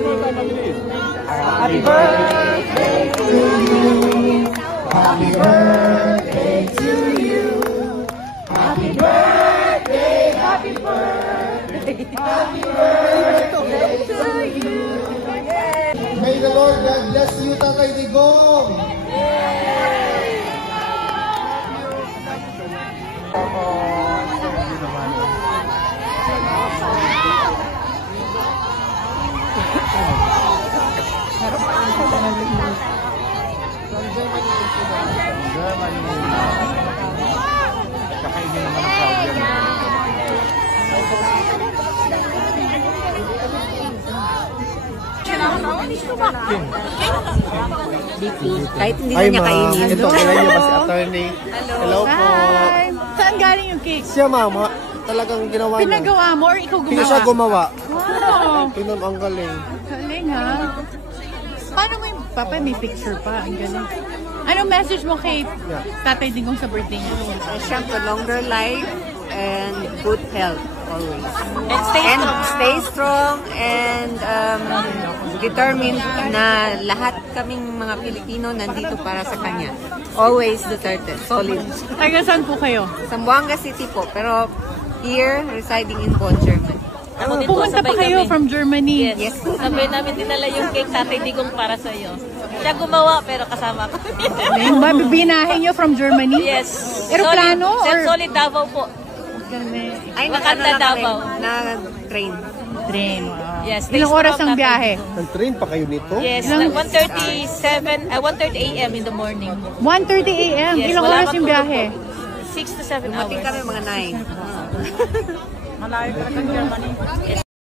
Happy birthday to you. Happy birthday to you. Happy birthday, happy birthday. Happy birthday to you. May the Lord God bless you, Tatay Digong. Kakainin naman ang problem. Kahit hindi na niya kainin. Ito, kailan niyo ba si attorney? Hello po. Hi. Saan galing yung cake? Siya, mama, talagang ginawa niya. Pinagawa mo or ikaw Hindi gumawa? siya gumawa. Wow. Pinon ang galing. Galing ha. Paano mo yung papa may picture pa? Ang galing. Anong message mo kay Tatay Digong sa birthday niya? Siyempre, longer life and good health always. And Stay strong and determined na lahat kaming mga Pilipino nandito para sa kanya. Always Duterte. Solid. taga saan po kayo? Zamboanga City po, pero here, residing in Bonn, Germany. Pumunta pa kayo from Germany. Yes. Sabay namin dinala yung cake Tatay Digong para sa iyo. Siya gumawa pero kasama ko. Binahin nyo from Germany? Yes. Aeroplano or? Solid Davao po. Ay, Makanta Davao. Na train. Train. Wow. Yes. Ilang oras ang biyahe? Nag-train pa kayo nito? Yes. 1:37, 1:30 a.m. in the morning. 1:30 a.m. Yes, Ilang wala oras pang yung tulog biyahe? po. 6 to 7 Dumating hours. kami mga 9. Yes.